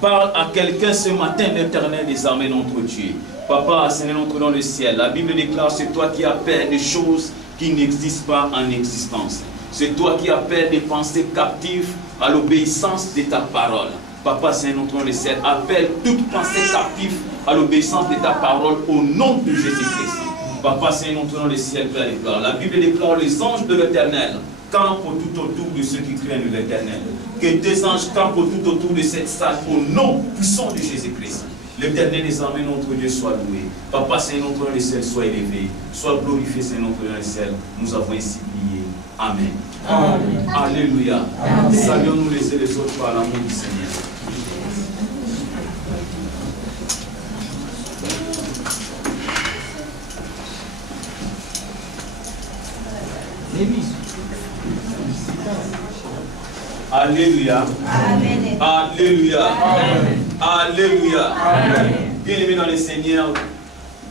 Parle à quelqu'un ce matin, l'Éternel des armées, notre Dieu. Papa, Seigneur, notre dans le ciel. La Bible déclare, c'est toi qui appelles des choses qui n'existent pas en existence. C'est toi qui appelles des pensées captives à l'obéissance de ta parole. Papa, Seigneur, notre dans le ciel, appelle toute pensée captive à l'obéissance de ta parole au nom de Jésus-Christ. Papa, Seigneur, notre dans le ciel, Père, déclare. La Bible déclare, les anges de l'Éternel campent tout autour de ceux qui craignent l'Éternel. Que tes anges campent tout autour de cette salle au nom puissant de Jésus-Christ. L'Éternel des armées, notre Dieu, soit loué. Papa, Seigneur, notre dans le ciel, soit élevé. Soit glorifié, Seigneur, notre dans le ciel. Nous avons ainsi prié. Amen. Amen. Alléluia. Saluons-nous les uns les autres par l'amour du Seigneur. Alléluia. Amen. Alléluia. Amen. Alléluia. Bien-aimé dans le Seigneur,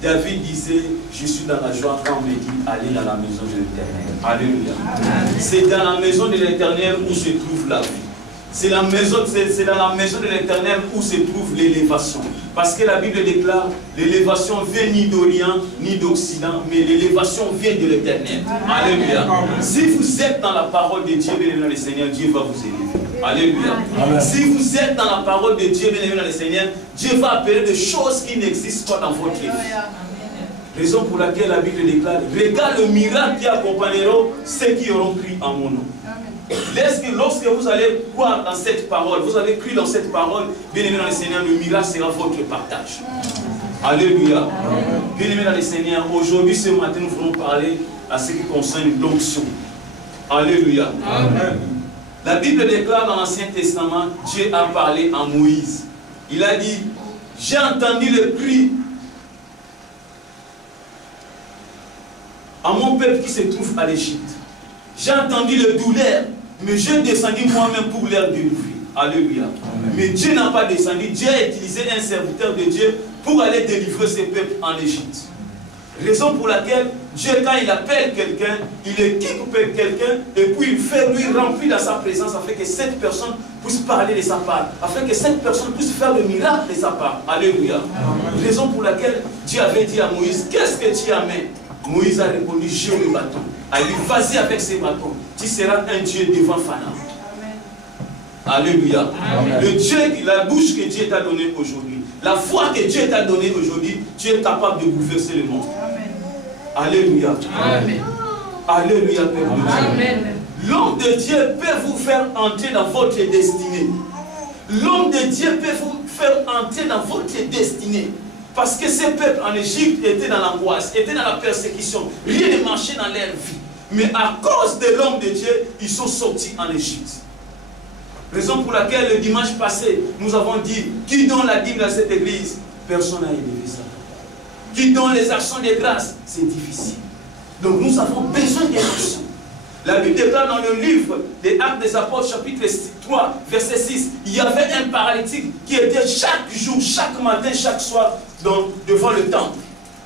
David disait, je suis dans la joie quand on me dit, allez dans la maison de l'Éternel. Alléluia. C'est dans la maison de l'Éternel où se trouve la vie. C'est dans la maison de l'Éternel où se trouve l'élévation. Parce que la Bible déclare, l'élévation vient ni d'Orient ni d'Occident, mais l'élévation vient de l'Éternel. Alléluia. Si vous êtes dans la parole de Dieu, bien-aimé dans le Seigneur, Dieu va vous élever. Alléluia. Amen. Si vous êtes dans la parole de Dieu, bien-aimé dans le Seigneur, Dieu va appeler des choses qui n'existent pas dans votre vie. Raison pour laquelle la Bible déclare, regarde le miracle qui accompagnera ceux qui auront cru en mon nom. Lorsque vous allez croire dans cette parole, vous avez cru dans cette parole, bien-aimé dans le Seigneur, le miracle sera votre partage. Alléluia. Bien-aimé dans le Seigneur, aujourd'hui, ce matin, nous voulons parler à ce qui concerne l'onction. Alléluia. Amen. La Bible déclare dans l'Ancien Testament, Dieu a parlé à Moïse. Il a dit, j'ai entendu le cri à mon peuple qui se trouve à l'Égypte. J'ai entendu le douleur, mais j'ai descendu moi-même pour leur délivrer. Alléluia. Amen. Mais Dieu n'a pas descendu. Dieu a utilisé un serviteur de Dieu pour aller délivrer ses peuples en Égypte. Raison pour laquelle Dieu, quand il appelle quelqu'un, il équipe quelqu'un et puis il fait lui remplir dans sa présence afin que cette personne puisse parler de sa part, afin que cette personne puisse faire le miracle de sa part. Alléluia. Amen. Raison pour laquelle Dieu avait dit à Moïse, qu'est-ce que tu amènes? Moïse a répondu, j'ai le bâton. Il dit, vas-y avec ces bâtons. Tu seras un Dieu devant Pharaon. Alléluia. Amen. Le Dieu, la bouche que Dieu t'a donnée aujourd'hui, la foi que Dieu t'a donnée aujourd'hui, tu es capable de bouleverser le monde. Amen. Alléluia. Amen. Alléluia, Père de Dieu. L'homme de Dieu peut vous faire entrer dans votre destinée. L'homme de Dieu peut vous faire entrer dans votre destinée. Parce que ces peuples en Égypte étaient dans l'angoisse, étaient dans la persécution. Rien ne marchait dans leur vie. Mais à cause de l'homme de Dieu, ils sont sortis en Égypte. Raison pour laquelle le dimanche passé, nous avons dit, qui donne la dîme à cette église? Personne n'a élevé ça. Qui donne les actions de grâce? C'est difficile. Donc nous avons besoin des actions. La Bible déclare dans le livre des Actes des Apôtres, chapitre 3, verset 6, il y avait un paralytique qui était chaque jour, chaque matin, chaque soir, devant le temple.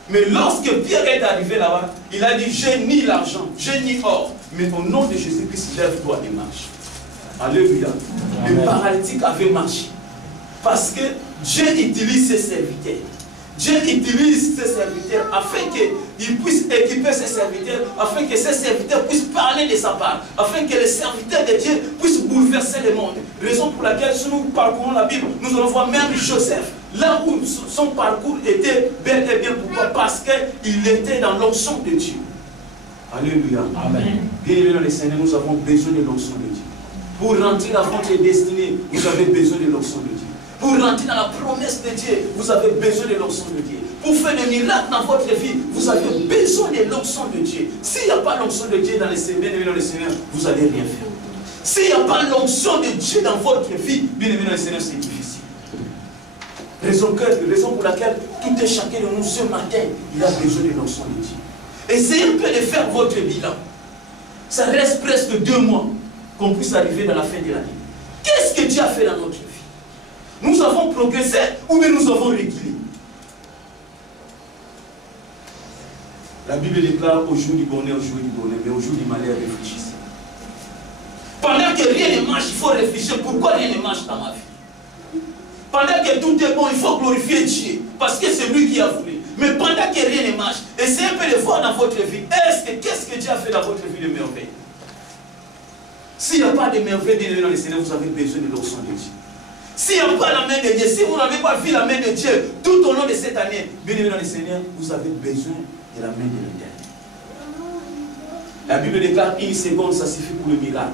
Mais lorsque Pierre est arrivé là-bas, il a dit, j'ai ni l'argent, j'ai ni or, mais au nom de Jésus-Christ, lève-toi et marche. Alléluia. Le paralytique avait marché. Parce que Dieu utilise ses serviteurs. Dieu utilise ses serviteurs afin qu'il puisse équiper ses serviteurs, afin que ses serviteurs puissent parler de sa part, afin que les serviteurs de Dieu puissent bouleverser le monde. Raison pour laquelle, si nous parcourons la Bible, nous allons voir même Joseph, là où son parcours était bel et bien. Pourquoi? Parce qu'il était dans l'onction de Dieu. Alléluia. Amen. Bien-aimés dans le Seigneur, nous avons besoin de l'onction de Dieu. Pour rentrer dans votre destinée, vous avez besoin de l'onction de Dieu. Pour rentrer dans la promesse de Dieu, vous avez besoin de l'onction de Dieu. Pour faire des miracles dans votre vie, vous avez besoin de l'onction de Dieu. S'il n'y a pas l'onction de Dieu dans le Seigneur, vous n'allez rien faire. S'il n'y a pas l'onction de Dieu dans votre vie, bien-aimé dans le Seigneur, c'est difficile. Raison pour laquelle tout et chacun de nous ce matin, il a besoin de l'onction de Dieu. Essayez un peu de faire votre bilan. Ça reste presque 2 mois qu'on puisse arriver dans la fin de l'année. Qu'est-ce que Dieu a fait dans notre vie? Nous avons progressé ou bien nous avons reculé? La Bible déclare au jour du bonheur, mais au jour du malheur, réfléchissez. Pendant que rien ne marche, il faut réfléchir pourquoi rien ne marche dans ma vie. Pendant que tout est bon, il faut glorifier Dieu. Parce que c'est lui qui a voulu. Mais pendant que rien ne marche, essayez un peu de voir dans votre vie. Qu'est-ce que Dieu a fait dans votre vie de merveille? S'il n'y a pas de merveille dans le Seigneur, vous avez besoin de l'onction de Dieu. S'il n'y a pas la main de Dieu, si vous n'avez pas vu la main de Dieu tout au long de cette année, bien aimé dans le Seigneur, vous avez besoin de la main de l'Éternel. La Bible déclare une seconde, ça suffit pour le miracle.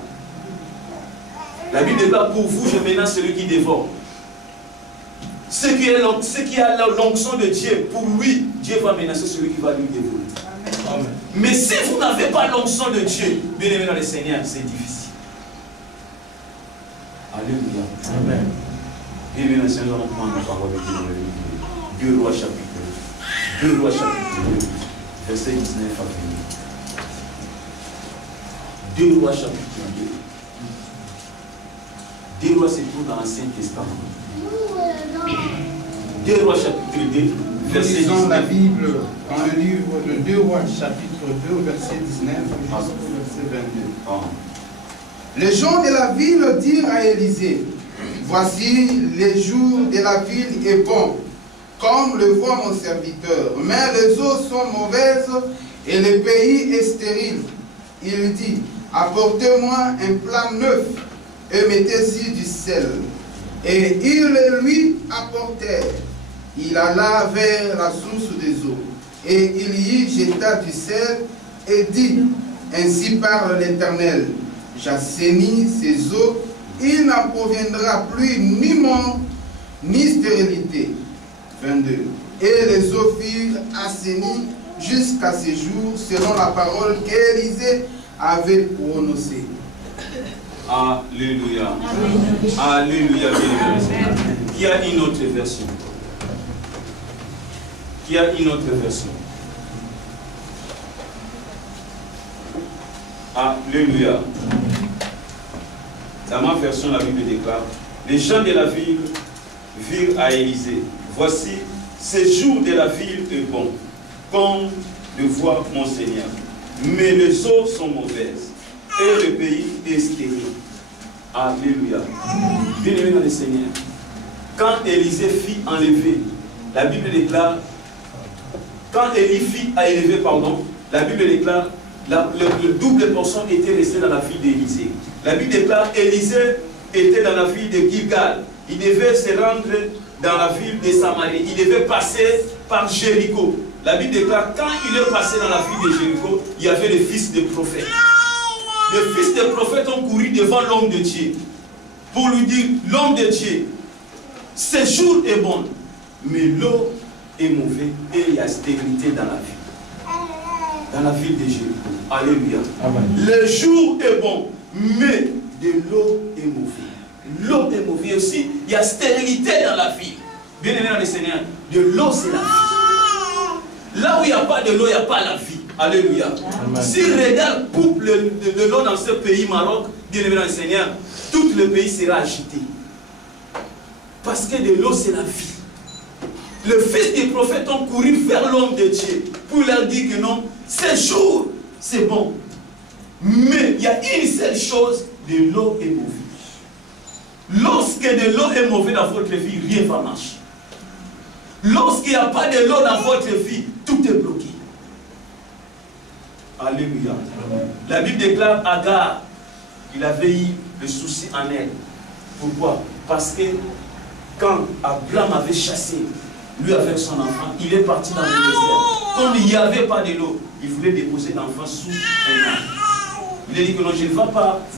La Bible déclare pour vous, je menace celui qui dévore. Ce qui a l'onction de Dieu, pour lui, Dieu va menacer celui qui va lui dévorer. Amen. Mais si vous n'avez pas l'onction de Dieu, bien aimé dans le Seigneur, c'est difficile. Alléluia. Amen. Bien aimé dans le Seigneur, on prend la parole de Dieu dans le livre 2 Rois chapitre 2, verset 19 à 20. 2 Rois chapitre 2. 2 Rois se trouve dans l'Ancien Testament. 2 Rois chapitre 2, verset 19. Lisons la Bible dans le livre de 2 Rois chapitre 2, verset 19 jusqu'au verset 22. Les gens de la ville dirent à Élisée, voici les jours de la ville est bon, comme le voit mon serviteur, mais les eaux sont mauvaises et le pays est stérile. Il dit, apportez-moi un plat neuf et mettez-y du sel. Et ils le lui apportèrent. Il alla vers la source des eaux, et il y jeta du sel, et dit, ainsi parle l'Éternel, j'assainis ces eaux, il n'en proviendra plus ni mort, ni stérilité. 22. Et les eaux furent assainies jusqu'à ce jour, selon la parole qu'Élisée avait prononcée. Alléluia. Alléluia. Qui a une autre version? Qui a une autre version? Alléluia. Dans ma version, la Bible déclare, les gens de la ville virent à Élisée, voici, ce jour de la ville est bon, comme le voit mon Seigneur. Mais les eaux sont mauvaises et le pays est stérile. Alléluia. Bien-aimé dans le Seigneur, quand Élisée fit enlever, la Bible déclare, quand Élie fit à élever, pardon, la Bible déclare, le double portion était resté dans la ville d'Élisée. La Bible déclare, Élisée était dans la ville de Gilgal. Il devait se rendre dans la ville de Samarie. Il devait passer par Jéricho. La Bible déclare, quand il est passé dans la ville de Jéricho, il y avait les fils des prophètes. Les fils des prophètes ont couru devant l'homme de Dieu pour lui dire, l'homme de Dieu, ce jour est bon, mais l'eau est mauvaise et il y a stérilité dans la ville. Dans la ville de Jéricho. Alléluia. Amen. Le jour est bon, mais de l'eau est mauvaise. L'eau est mauvaise aussi. Il y a stérilité dans la ville. Bien aimé dans le Seigneur, de l'eau c'est la vie. Là où il n'y a pas de l'eau, il n'y a pas la vie. Alléluia. Amen. Si regarde coupe de l'eau dans ce pays Maroc, bien aimé dans le Seigneur, tout le pays sera agité. Parce que de l'eau c'est la vie. Le fils des prophètes ont couru vers l'homme de Dieu pour leur dire que non, ce jour c'est bon. Mais il y a une seule chose, de l'eau est mauvaise. Lorsque de l'eau est mauvaise dans votre vie, rien ne va marcher. Lorsqu'il n'y a pas de l'eau dans votre vie, tout est bloqué. Alléluia. La Bible déclare Agar, il avait eu le souci en elle. Pourquoi? Parce que quand Abraham avait chassé, lui avec son enfant, il est parti dans le désert. Comme il n'y avait pas de l'eau, il voulait déposer l'enfant sous un arbre. Il a dit que non, je ne vais pas